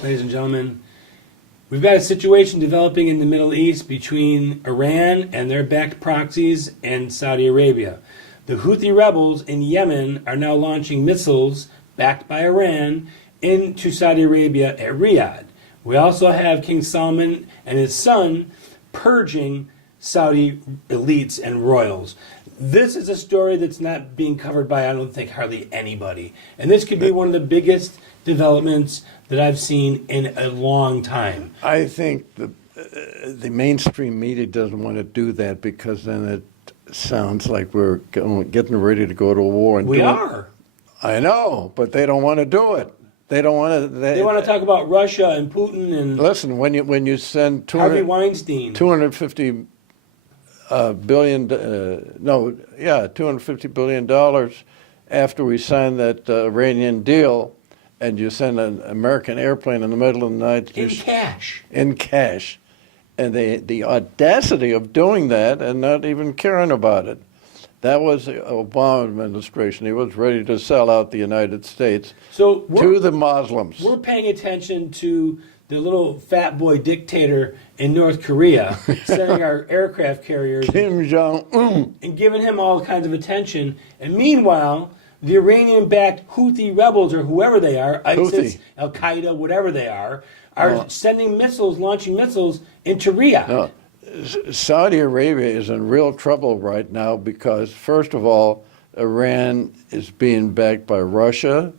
tonight, ladies and gentlemen. We've got a situation developing in the Middle East between Iran and their backed proxies and Saudi Arabia. The Houthi rebels in Yemen are now launching missiles backed by Iran into Saudi Arabia at Riyadh. We also have King Salmon and his son purging Saudi elites and royals. This is a story that's not being covered by, I don't think, hardly anybody. And this could be one of the biggest developments that I've seen in a long time. I think the mainstream media doesn't want to do that because then it sounds like we're getting ready to go to war. And we are. I know, but they don't want to do it. They don't want to. They want to talk about Russia and Putin and. Listen, when you send Harvey Weinstein, $250 billion, $250 billion after we signed that Iranian deal, and you send an American airplane in the middle of the night in cash, and the audacity of doing that and not even caring about it. That was the Obama administration. He was ready to sell out the United States to the Muslims. We're paying attention to the little fat boy dictator in North Korea sending our aircraft carriers Kim Jong-un and giving him all kinds of attention. And meanwhile, the Iranian-backed Houthi rebels, or whoever they are, ISIS, Al-Qaeda, whatever they are sending missiles, launching missiles into Riyadh. No. Saudi Arabia is in real trouble right now because, first of all, Iran is being backed by Russia.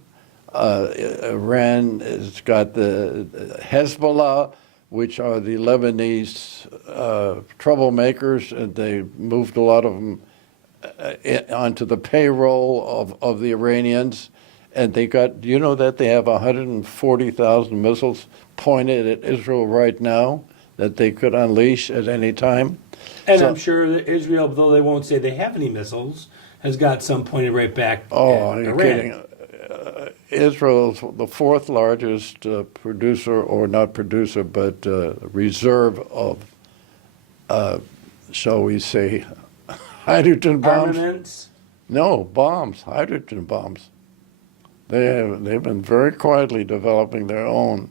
Iran has got the Hezbollah, which are the Lebanese troublemakers, and they moved a lot of them onto the payroll of the Iranians. And they got, you know that they have 140,000 missiles pointed at Israel right now that they could unleash at any time. And I'm sure that Israel, though they won't say they have any missiles, has got some pointed right back at Iran. You're kidding. Israel's the fourth largest producer, or not producer, but reserve of, shall we say, hydrogen bombs. Armaments? No, bombs, hydrogen bombs. They've been very quietly developing their own.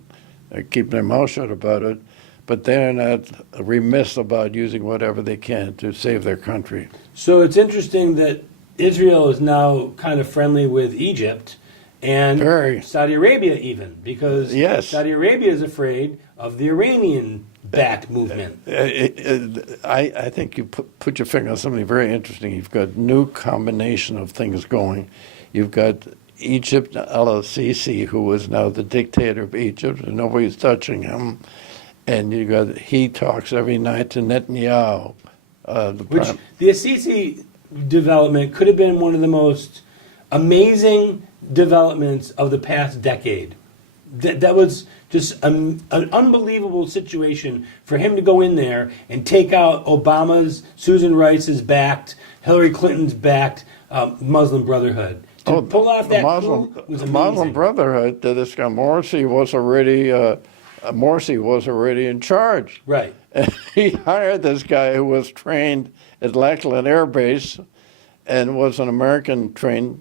They keep their mouth shut about it, but they're not remiss about using whatever they can to save their country. So it's interesting that Israel is now kind of friendly with Egypt and Saudi Arabia even, because Saudi Arabia is afraid of the Iranian-backed movement. I think you put your finger on something very interesting. You've got new combination of things going. You've got Egypt, al-Sisi, who is now the dictator of Egypt, and nobody's touching him. And he talks every night to Netanyahu. The Sisi development could have been one of the most amazing developments of the past decade. That was just an unbelievable situation for him to go in there and take out Obama's, Susan Rice's backed, Hillary Clinton's backed Muslim Brotherhood. To pull off that coup was amazing. Muslim Brotherhood, this guy Morsi was already in charge. Right. And he hired this guy who was trained at Lackland Air Base and was an American-trained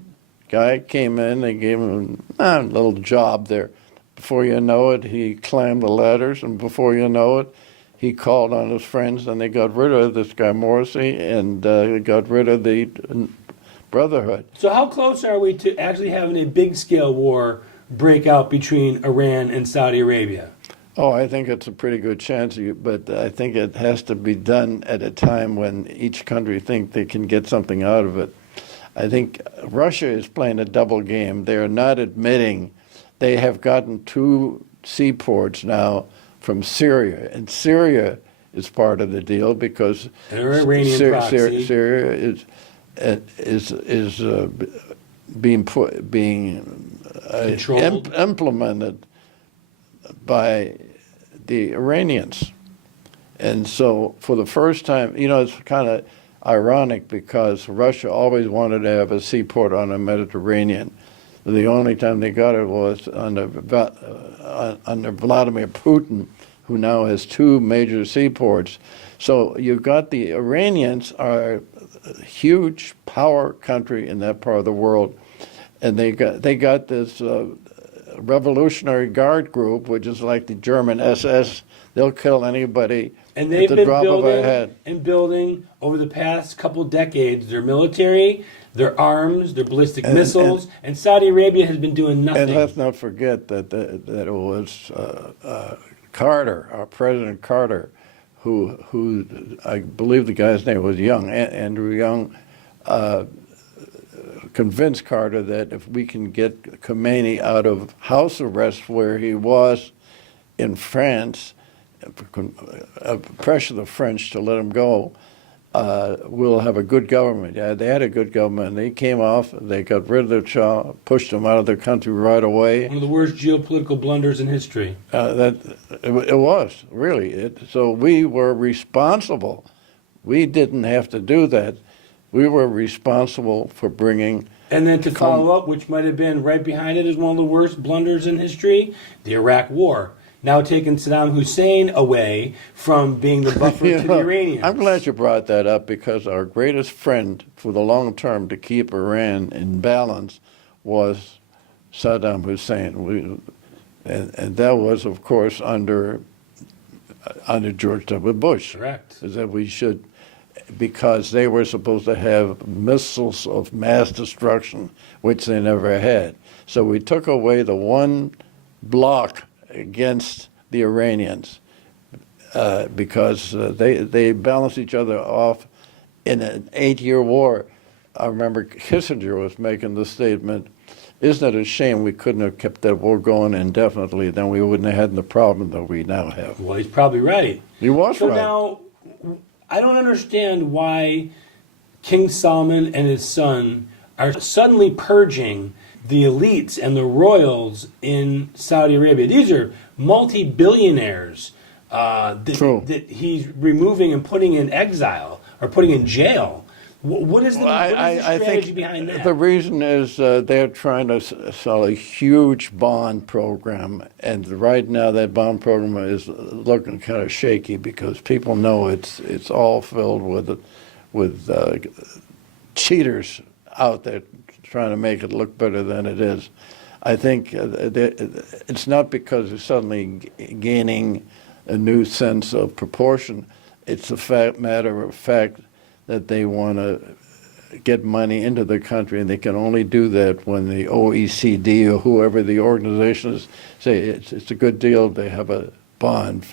guy. Came in, they gave him a little job there. Before you know it, he climbed the ladders, and before you know it, he called on his friends, and they got rid of this guy Morsi, and got rid of the Brotherhood. So how close are we to actually having a big-scale war break out between Iran and Saudi Arabia? Oh, I think it's a pretty good chance, but I think it has to be done at a time when each country thinks they can get something out of it. I think Russia is playing a double game. They are not admitting they have gotten 2 seaports now from Syria, and Syria is part of the deal because Syria is being implemented by the Iranians. And so for the first time, it's kind of ironic because Russia always wanted to have a seaport on the Mediterranean. The only time they got it was under Vladimir Putin, who now has 2 major seaports. So you've got the Iranians are a huge power country in that part of the world, and they got this Revolutionary Guard group, which is like the German SS. They'll kill anybody And at they've the been drop of a building head. and building over the past couple decades their military, their arms, their ballistic missiles, and Saudi Arabia has been doing nothing. And let's not forget that that it was Carter, our President Carter, who I believe the guy's name was Andrew Young, convinced Carter that if we can get Khomeini out of house arrest where he was in France, pressure the French to let him go, we'll have a good government. Yeah, they had a good government. They came off, they got rid of the Shah, pushed him out of their country right away. One of the worst geopolitical blunders in history. It was, really. So we were responsible. We didn't have to do that. We were responsible for bringing... And then to follow up, which might have been right behind it as one of the worst blunders in history, the Iraq War. Now taking Saddam Hussein away from being the buffer to the Iranians. I'm glad you brought that up, because our greatest friend for the long term to keep Iran in balance was Saddam Hussein. And that was, of course, under George W. Bush. Correct. Is that we should, because they were supposed to have missiles of mass destruction, which they never had. So we took away the one block against the Iranians because they balanced each other off in an 8-year war. I remember Kissinger was making the statement, isn't it a shame we couldn't have kept that war going indefinitely, then we wouldn't have had the problem that we now have. Well, he's probably right. He was right. So now, I don't understand why King Salmon and his son are suddenly purging the elites and the royals in Saudi Arabia. These are multi-billionaires that he's removing and putting in exile or putting in jail. What is the strategy behind that? The reason is they're trying to sell a huge bond program, and right now that bond program is looking kind of shaky because people know it's all filled with cheaters out there trying to make it look better than it is. I think it's not because they're suddenly gaining a new sense of proportion. It's a matter of fact that they want to get money into the country, and they can only do that when the OECD or whoever the organization is say it's a good deal to have a bond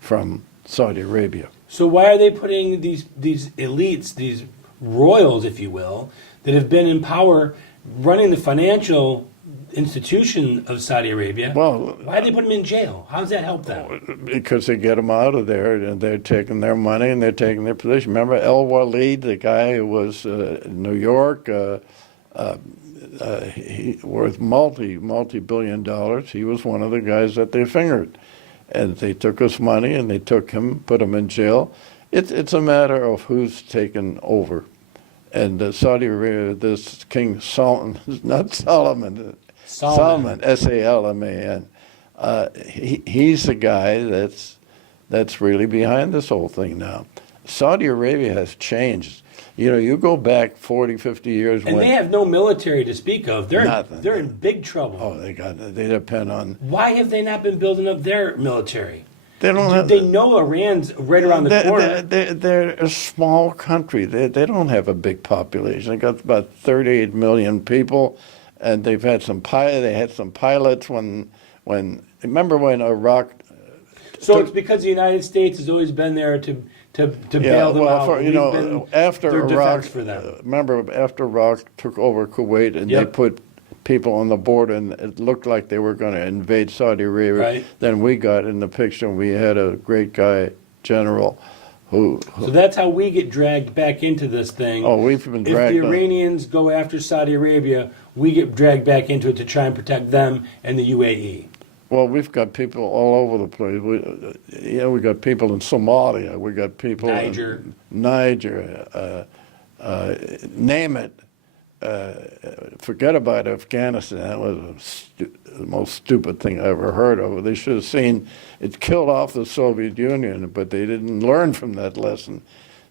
from Saudi Arabia. So why are they putting these elites, these royals, if you will, that have been in power running the financial institution of Saudi Arabia? Well, why do they put them in jail? How does that help them? Because they get them out of there, and they're taking their money and they're taking their position. Remember El Walid, the guy who was in New York, he worth multi-billion dollars. He was one of the guys that they fingered, and they took his money and they took him, put him in jail. It's a matter of who's taken over. And Saudi Arabia, this King Salmon, not Solomon, Salman, S-A-L-M-A-N. He's the guy that's really behind this whole thing now. Saudi Arabia has changed. You know, you go back 40, 50 years. And they have no military to speak of. They're in big trouble. Oh, they depend on... Why have they not been building up their military? They know Iran's right around the corner. They're a small country. They don't have a big population. They got about 38 million people, and they've had some They had some pilots when remember when Iraq. So it's because the United States has always been there to bail them out. After Iraq, for them. Remember after Iraq took over Kuwait and they put people on the border, and it looked like they were going to invade Saudi Arabia. Right. Then we got in the picture, and we had a great guy, general, who... So that's how we get dragged back into this thing. Oh, we've been dragged. If the Iranians go after Saudi Arabia, we get dragged back into it to try and protect them and the UAE. Well, we've got people all over the place. We got people in Somalia. We got people in Niger. Name it. Forget about Afghanistan. That was the most stupid thing I ever heard of. They should have seen it killed off the Soviet Union, but they didn't learn from that lesson.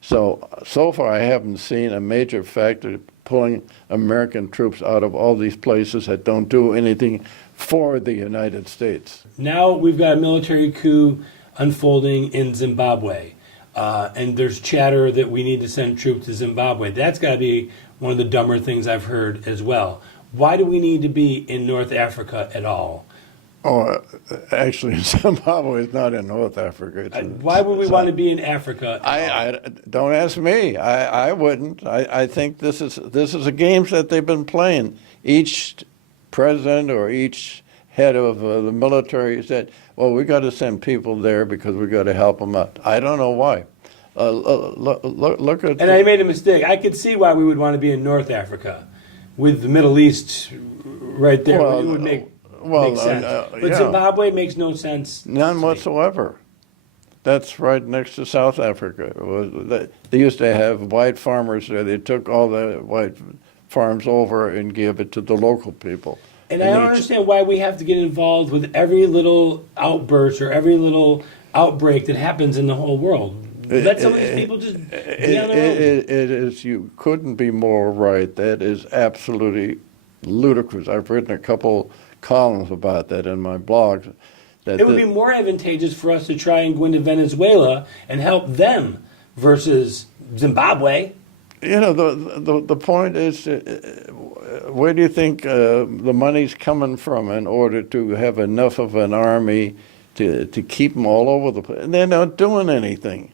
So far, I haven't seen a major factor pulling American troops out of all these places that don't do anything for the United States. Now we've got a military coup unfolding in Zimbabwe, and there's chatter that we need to send troops to Zimbabwe. That's got to be one of the dumber things I've heard as well. Why do we need to be in North Africa at all? Oh, actually, Zimbabwe is not in North Africa. Why would we want to be in Africa? I don't ask me. I wouldn't. I think this is a game that they've been playing. Each president or each head of the military said, "Well, we got to send people there because we got to help them out." I don't know why. Look at. And I made a mistake. I could see why we would want to be in North Africa, with the Middle East right there. Well, it would make sense. But yeah. Zimbabwe makes no sense. None whatsoever. That's right next to South Africa. They used to have white farmers there. They took all the white farms over and gave it to the local people. And I don't understand why we have to get involved with every little outburst or every little outbreak that happens in the whole world. Let some of these people just be on their own. It is. You couldn't be more right. That is absolutely ludicrous. I've written a couple columns about that in my blog. It would be more advantageous for us to try and go into Venezuela and help them versus Zimbabwe. You know, the point is, where do you think the money's coming from in order to have enough of an army to keep them all over the place? And they're not doing anything.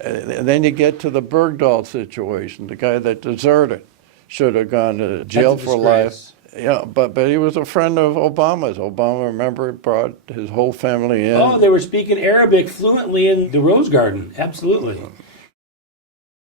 And then you get to the Bergdahl situation, the guy that deserted, should have gone to jail for life. Yeah, but he was a friend of Obama's. Obama, remember, brought his whole family in. Oh, they were speaking Arabic fluently in the Rose Garden. Absolutely.